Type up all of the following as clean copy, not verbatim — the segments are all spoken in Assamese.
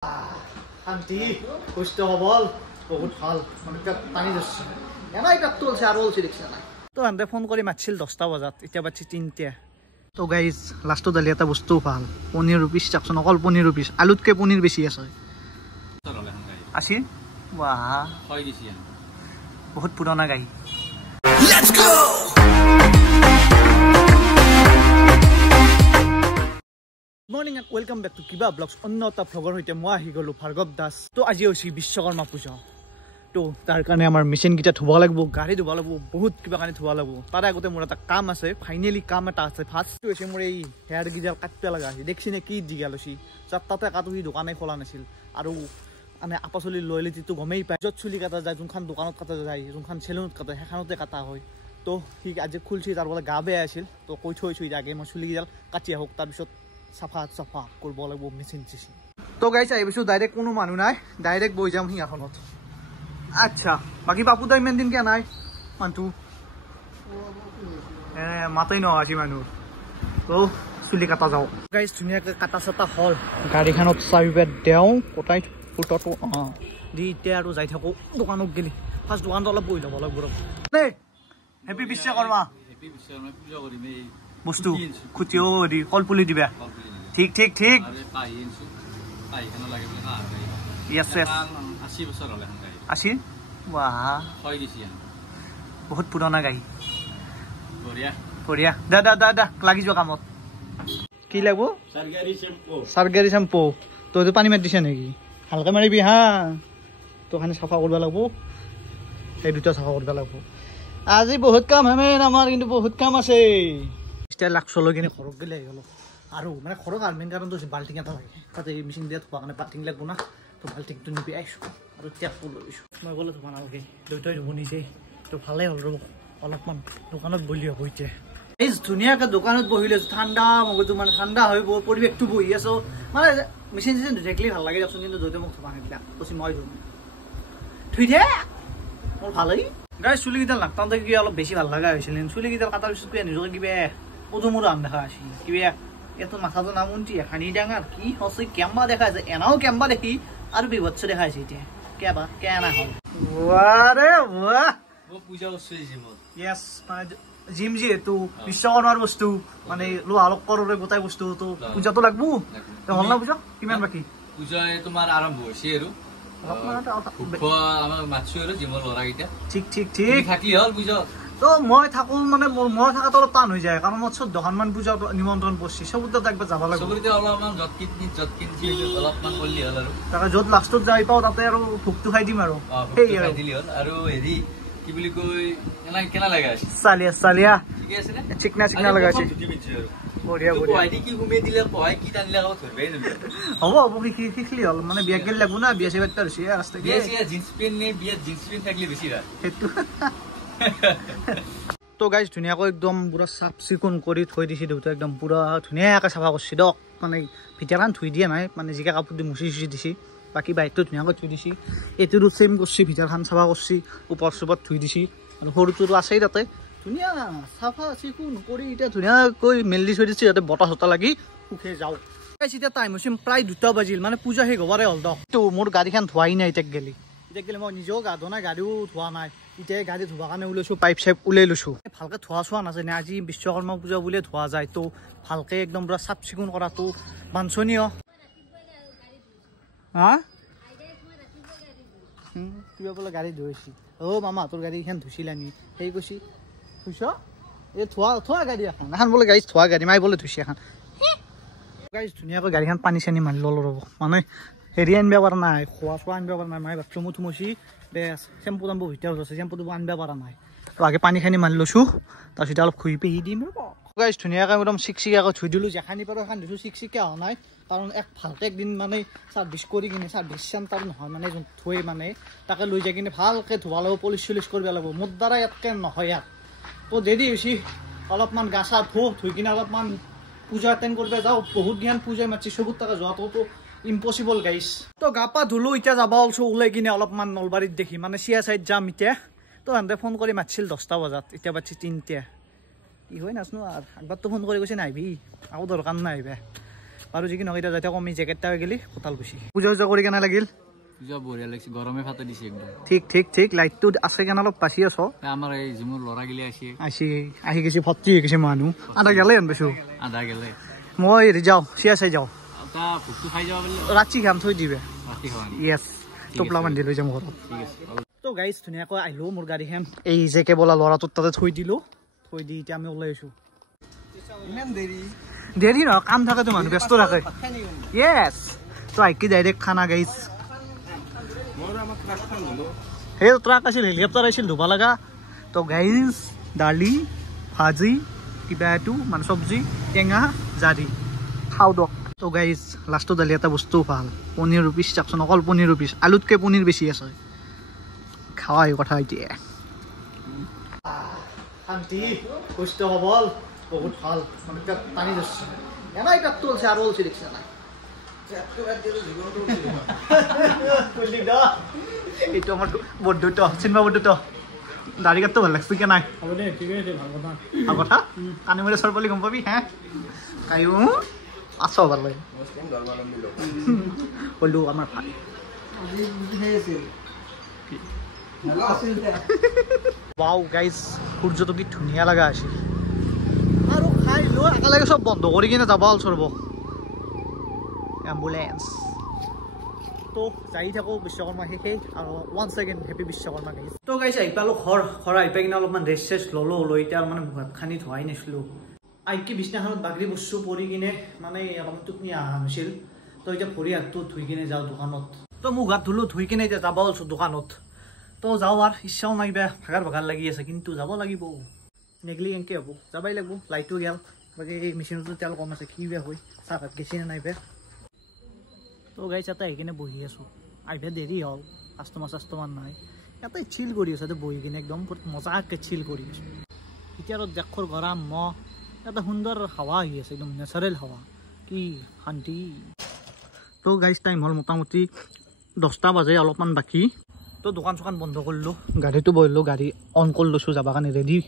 শান্তি সুস্থ সবল বহুত ভাল মানে টানি যাচ্ছে এনাই পেট তুলছে আর বলছে দেখছি না তো আনতে ফোন করে মাতছিল 10টা বাজাত এতিয়া বাজছে 3টা তো গাইজ লাস্টত দালি এটা বস্তু ভাল পনির পিস চাকচোন অকল পনির পিস আলুতকে পনির বেশি আছে আসি বাহ বহুত পুরোনা guy let's go morning and welcome back to কিবা ব্লগস অন্য এটা ভ্লগৰ সৈতে মই আহি গলো ভাৰ্গৱ দাস তো আজি হৈছে বিশ্বকৰ্মা পূজা তো তাৰ কাৰণে আমাৰ মেচিন কিটা ধুব লাগিব গাড়ী ধুব লাগিব বহুত কিবা কাৰণে ধুব লাগিব তাৰ আগতে মোৰ এটা কাম আছে ফাইনালি কাম এটা আছে ফাৰ্ষ্ট হৈছে মোৰ এই হেয়াৰ গিজাল কাটতে লগা আছে দেখছিনে কি দিগাল হৈছে চাৰটাতে কাটো সি দোকানে খোলা নাছিল আৰু মানে আপাচলি লয়লিটিটো গমেই পায় য'ত চুলি কাটা যায় যোনখন দোকানত কাটা যায় যোনখন চেলুনত কাটা সেইখনতে কাটা হয় তো সি আজি খুলছি তাৰ বোলে গা বেয়া আছিল তো কৈ থৈছোঁ আগে মই চুলি গিজাল কাটি আহক তাৰপিছত চাফা কৰিব লাগিব মেচিন চিচিন তো গাইছ আহিছোঁ ডাইৰেক্ট কোনো মানুহ নাই ডাইৰেক্ট বহি যাম সিংহাসনত আচ্ছা বাকী পাপু দা ইমান দিন কিয় নাই মানুহটো মাতেই নহা মানুহ তো চুলি কাটা যাওঁ গাইছ ধুনীয়াকৈ কাটা চাটা হ'ল গাড়ীখনত চাবি পেট দেওঁ কটাই ফুটটো দি এতিয়া আৰু যাই থাকোঁ দোকানত গেলি ফাৰ্ষ্ট দোকানটো অলপ বহি ল'ব লাগিব দেই হেপী বিশ্বকৰ্মা পূজা কৰিম এই বস্তু খুটিও দি কলপুলি দিবা ঠিক ঠিক ঠিক ইয়েছ ইয়েছ 80 বছৰ হলে গাই 80 বাহ হয় দিছি বহুত পুৰণা গাই বঢ়িয়া বঢ়িয়া দা লাগি যোৱা কামত কি লাগব সাৰগাৰী শ্যাম্পু তো পানী মাৰি দিছে নেকি হালকা মাৰিবি হা তো খানি চাফা কৰিব লাগিব এই দুটা চাফা কৰিব লাগিব আজি বহুত কাম হেমেন আমাৰ কিন্তু বহুত কাম আছে ষ্টাইল লাক্সলৈ কিনে ঘৰত গেলে আহি গ'লো আৰু মানে ঘৰত আৰ্মেন কাৰণটো বাল্টিং এটা লাগে তাতে মেচিন দিয়া থোৱা কাৰণে বাল্টিং লাগব না তো বাল্টিংটো নিবি আহিছোঁ আৰু টেপটো লৈছোঁ মই গ'লে ধোৱা নালাগে দুয়োটাই ধুব নিছে তো ভালেই হ'ল ৰ'ব অলপমান দোকানত বহি হ'ব এতিয়া এই ধুনীয়াকৈ দোকানত বহিলে ঠাণ্ডা মগজু মানে ঠাণ্ডা হৈ পৰিৱেশটো বহি আছোঁ মানে মেচিন চেচিন ধুই থাকিলে ভাল লাগে দিয়কচোন কিন্তু য'তে মোক ধোৱা নিদিলা কৈছে মই ধুম ধুই দে মোৰ ভালেই গাই চুলিকেইডাল নাকটাওঁতে কি অলপ বেছি ভাল লগা হৈছিল চুলিকেইডাল কাটাৰ পিছত কিবা নিজকে কিবা পদুমূৰ আন দেখা আছিল কিবা এত মাথাটো নামুন্টি এখানি ডাঙৰ কি হৈছে কেম্বা দেখা আছে এনাও কেম্বা দেখি আৰু বিভৎস দেখা আছে এতিয়া কেবা কেনা হ'ল ওয়াৰে ওয়া ও পূজা হৈছে জিমত ইয়েস মানে জিম যিহেতু বিশ্বকৰ্মাৰ বস্তু মানে লোহা লক্কৰৰে গোটাই বস্তু তো পূজাটো লাগবো হ'ল না পূজা কিমান বাকী পূজা তোমাৰ আৰম্ভ হৈছে আৰু তো মই থাকো মানে মই থাকাটো অলপ টান হৈ যায় কাৰণ মই 14খন পূজা নিমন্ত্ৰণ কৰিছি চবতে একবাৰ যাব লাগিব তাকে য'ত লাষ্টত যাই পাওঁ তাতে আৰু ভোকটো খাই দিম আৰু হেৰি কি বুলি কয় কেনা লাগা চালিয়া চিকনা লগা আছে বঢ়িয়া বঢ়িয়া কি ঘুমিয়ে দিলে কয় কি টানিলে আকৌ ধৰবেই নবে হ'ব শিখলি হ'ল মানে বিয়া গেল লাগব না বিয়া সেবা তাৰ হৈছে ৰাস্তা বিয়া জিন্স পেন নে বিয়া জিন্স পেন থাকলে বেছি ভাল হেতু তো গাইজ ধুনীয়াকৈ একদম পুৰা চাফ চিকুণ কৰি থৈ দিছে দেউতা একদম পুৰা ধুনীয়াকৈ চাফা কৰিছে দক মানে ভিতৰখন ধুই দিয়া নাই মানে যিকে কাপোৰ দি মুচি দিছে বাকী বাহিৰটো ধুনীয়াকৈ থৈ দিছে এইটোৰো চেম কৰিছে ভিতৰখন চাফা কৰিছে ওপৰ চোপৰত ধুই দিছে সৰুটোতো আছেই তাতে ধুনীয়া চাফা চিকুণ কৰি এতিয়া ধুনীয়াকৈ মেলি থৈ দিছে যাতে বতাহ চতাহ লাগি সুখে যাওঁ এতিয়া টাইম হৈছে প্ৰায় 2টা বাজিল মানে পূজা শেষ হ'বৰে হ'ল দক তো মোৰ গাড়ীখন ধোৱাই নাই এতিয়া গেলি মই নিজেও গা ধোৱা নাই গাড়ীও ধোৱা নাই এতিয়া গাড়ী ধোৱাৰ কাৰণে ওলাইছোঁ পাইপ চাইপ ওলাই লৈছোঁ ভালকৈ ধোৱা চোৱা নাজানে আজি বিশ্বকৰ্মা পূজা বুলিয়ে ধোৱা যায় তো ভালকৈ একদম পুৰা চাফ চিকুণ কৰাটো বাঞ্ছনীয় হা কিবা বোলে গাড়ী ধুইছি মামা তোৰ গাড়ীখন ধুইছিলা নি সেই কৈছি ধুইছ এই থোৱা গাড়ী এখন বোলে গাড়ী থোৱা গাড়ী মাই বোলে ধুইছে এখন গাড়ী ধুনীয়াকৈ গাড়ীখন পানী চানী মাৰি ল'লোঁ ৰ'ব মানে হেৰি আনিব পৰা নাই খোৱা চোৱা আনিব পৰা নাই মায়ে বাথৰুমত সোমাইছি বেছ চেম্পু টাম্পু ভিতৰত আছে চেম্পুটো আনিব পৰা নাই তো আগে পানী খানি মাৰি লৈছোঁ তাৰপিছত অলপ খুই পেহি দিম ৰ'ব গাড়ী ধুনীয়াকৈ একদম চিকচিকাকৈ ধুই দিলোঁ যেখানি পাৰোঁ এখন ধুইছোঁ চিকচিকা হোৱা নাই কাৰণ ভালকৈ একদিন মানে ছাৰ্ভিচ কৰি কিনে ছাৰ্ভিচ চেণ্টাৰ নহয় মানে থৈ মানে তাকে লৈ যাই কিনে ভালকৈ ধুব লাগিব পলিচ চলিচ কৰিব লাগিব মোৰ দ্বাৰা ইয়াতকৈ নহয় ইয়াত তো দেৰি হৈছে অলপমান গা চা ধুই কিনে অলপমান পূজা এটেণ্ড কৰিব যাওঁ বহুত জ্ঞান পূজাই মাতিছে চবুত তাকে যোৱাটোতো ইম্পচিবল গাইছ তো গা পা ধুলোঁ এতিয়া যাব ওলছোঁ ওলাই কিনে অলপমান নলবাৰীত দেখি মানে চিয়া চাইড যাম এতিয়া তো সিহঁতে ফোন কৰি মাতিছিল 10টা বজাত এতিয়া বাজছে 3টা কি হয় নাজানো আৰু একবাৰতো ফোন কৰি কৈছে নাহিবি আকৌ দৰকাৰ নাই আহিবা আৰু যি কি নহয় এতিয়া যাতে আমি জেকেটটা হৈ গেলি কোতালকুছি পূজা চূজা কৰি কেনে লাগিল পূজা বঢ়িয়া লাগিছে গৰমে ফাটা দিছে একদম ঠিক লাইটটো আছে কেনে অলপ পাছি আছ আমাৰ এই জিমৰ ল'ৰা গিলি আহি গৈছে ভৰ্তি হৈ গৈছে মানুহ আধা গেলে আনবেছো আধা গেলে মই যাওঁ চিয়া চাই যাওঁ তা ভুকটো খাই যাব বুলি ৰাতি খাম থৈ দিবে ৰাতি খাম ইয়েছ টোপলা বান্ধি লৈ যাম ঘৰত ঠিক আছে তো গাইজ ধুনীয়াকৈ আহিলো মোৰ গাড়ীখন এই যে কেবলা ল'ৰাটোৰ তাতে থৈ দিলো থৈ দি এতিয়া আমি ওলাই আছো ইমান দেৰি নহয় কাম থাকেতো মানুহ ব্যস্ত থাকে ইয়েছ তো আইকি ডাইৰেক্ট খানা গাইজ সেই ট্ৰাক আছিল হেলিকপ্টাৰ আছিল ধুবা লগা তো গাইজ দালি ভাজি কিবা এইটো মানে চব্জি টেঙা জাৰি খাওঁ দক তো গাইজ লাষ্টত দালি এটা বস্তু ভাল পনীৰ পিচ চাওকচোন অকল পনীৰ পিচ আলুতকৈ পনীৰ বেছি আছে খাওয়া কথা এতিয়া শান্তি সুস্থ সবল বহুত ভাল মানে টানি যাচ্ছে এনাই পেট তুলছে আর বলছি দেখছি না এইটো আমার বন্ধুত্ব চিনবা বন্ধুত্ব দাড়ি কাটতো ভাল লাগছে কে নাই হ'ব দে ঠিক আছে ভাল কথা কানি মরে সর বলি গম পাবি হ্যাঁ কাইও আছো ভাল লাগে বললো আমার ভাই ওয়াও গাইজ সূর্যটো কি ধুনীয়া লগা আছে আৰু খাই লৈ একেলগে চব বন্ধ কৰি কিনে যাব হ'ল চৰব এম্বুলেন্স তো যাই থাকো বিশ্বকৰ্মা শেষেই আৰু one second happy Vishwakarma guys তো গাইজ আহি পালোঁ ঘৰ আহি পাই কিনে অলপমান ৰেষ্ট চেষ্ট ল'লোঁ লৈ এতিয়া মানে মুখ হাত খানি ধোৱাই নাছিলোঁ আইকি বিছনাখনত বাগৰি বস্তু পৰি কিনে মানে অলপমান টোপনি অহা হৈছিল তো এতিয়া ভৰি হাতটো ধুই কিনে যাওঁ দোকানত তো মুখ হাত ধুলোঁ ধুই কিনে এতিয়া যাব ওলছোঁ দোকানত তো যাওঁ আর ইচ্ছাও নাই বে ভাগার লাগি আছে কিন্তু যাব লাগিব নেগলি এনকে হব যাবাই লাগব লাইটও গেল বাকি এই মেচিনতো তেল কম আছে কি বে হয় চাহ ভাত গেছি না নাই বে তো গাইছ এটা আহি কিনে বহি আছো আইভে দেৰি হল কাষ্টমাৰ নাই এটা চিল কৰি আছে বহি কিনে একদম মজাকে চিল কৰি আছো এতিয়া আৰু দেখৰ গৰম এটা সুন্দৰ হাৱা আহি আছে একদম নেচাৰেল হাৱা কি শান্তি তো গাইছ টাইম হল মোটামুটি 10টা বাজে অলপমান বাকি তো দোকান চোকান বন্ধ কৰিলোঁ গাড়ীটো বহিলোঁ গাড়ী অন কৰি লৈছোঁ যাবৰ কাৰণে ৰেডি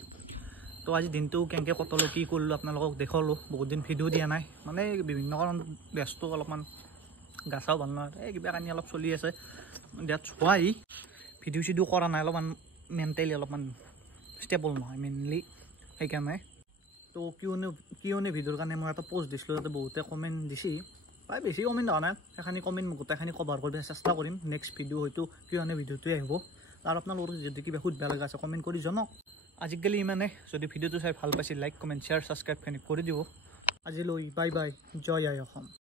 তো আজি দিনটো কেনেকৈ কটালোঁ কি কৰিলোঁ আপোনালোকক দেখালোঁ বহুত দিন ভিডিঅ' দিয়া নাই মানে বিভিন্ন কাৰণ ব্যস্ত অলপমান গা চাও ভাল নহয় এই কিবা কানি অলপ চলি আছে দিয়াত চোৱাই ভিডিঅ' চিডিঅ' কৰা নাই অলপমান মেণ্টেলি অলপমান ষ্টেবল নহয় মেইনলি সেইকাৰণে তো কিয়নে ভিডিঅ'ৰ কাৰণে মই এটা পষ্ট দিছিলোঁ তাতে বহুতে কমেণ্ট দিছে প্ৰায় বেছি কমেণ্ট হোৱা নাই সেইখিনি কমেণ্ট মই গোটেইখিনি কভাৰ কৰিব চেষ্টা কৰিম নেক্সট ভিডিঅ' হয়তো কিয়নে ভিডিঅ'টোৱে আহিব আৰু আপোনালোকৰ যদি কিবা সুধিব লগা আছে কমেণ্ট কৰি জনাওক আজিকালি ইমানে যদি ভিডিঅ'টো চাই ভাল পাইছে লাইক কমেণ্ট শ্বেয়াৰ ছাবস্ক্ৰাইব কৰি দিব আজিলৈ বাই বাই জয় আই অসম।